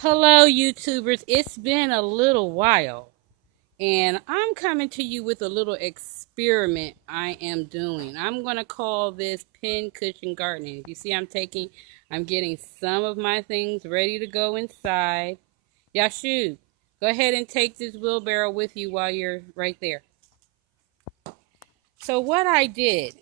Hello, YouTubers. It's been a little while, and I'm coming to you with a little experiment I am doing. I'm going to call this pin cushion gardening. You see, I'm getting some of my things ready to go inside. Yashu, go ahead and take this wheelbarrow with you while you're right there. So what I did,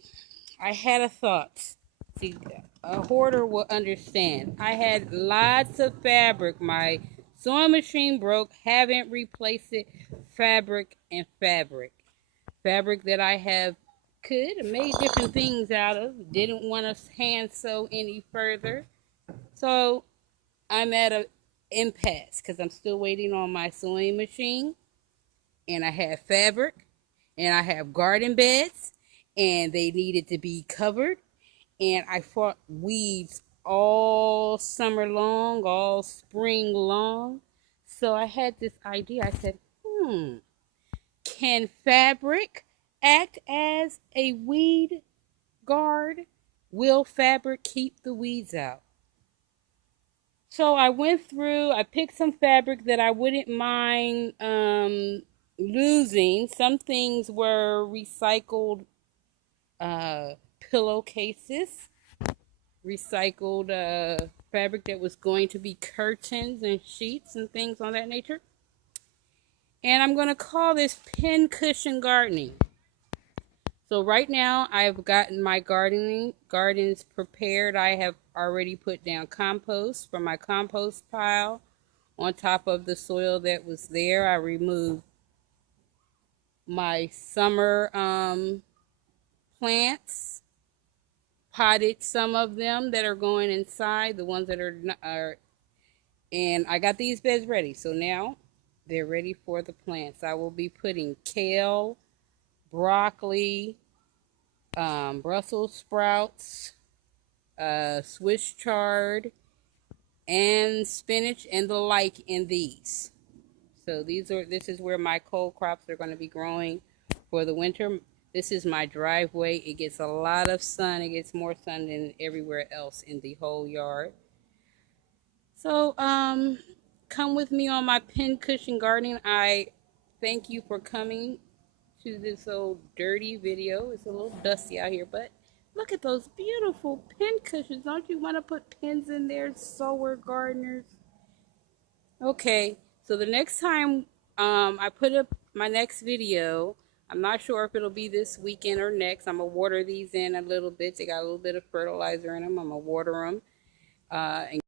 I had a thought. See, a hoarder will understand. I had lots of fabric. My sewing machine broke. Haven't replaced it. Fabric and fabric. Fabric that I have could have made different things out of. Didn't want to hand sew any further. So I'm at an impasse because I'm still waiting on my sewing machine. And I have fabric. And I have garden beds. And they needed to be covered, and I fought weeds all summer long, all spring long. So I had this idea. I said, can fabric act as a weed guard? Will fabric keep the weeds out? So I went through, I picked some fabric that I wouldn't mind losing. Some things were recycled pillowcases, recycled fabric that was going to be curtains and sheets and things on that nature. And I'm going to call this pin cushion gardening. So right now I've gotten my gardens prepared. I have already put down compost from my compost pile on top of the soil that was there. I removed my summer plants, potted some of them that are going inside, the ones that are and I got these beds ready. So now they're ready for the plants. I will be putting kale, broccoli, Brussels sprouts, Swiss chard, and spinach and the like in these. So this is where my cold crops are going to be growing for the winter. This is my driveway. It gets a lot of sun. It gets more sun than everywhere else in the whole yard. So come with me on my pin cushion gardening. I thank you for coming to this old dirty video. It's a little dusty out here, but look at those beautiful pin cushions. Don't you want to put pins in there, sower gardeners? Okay, so the next time I put up my next video, I'm not sure if it'll be this weekend or next. I'm going to water these in a little bit. They got a little bit of fertilizer in them. I'm going to water them and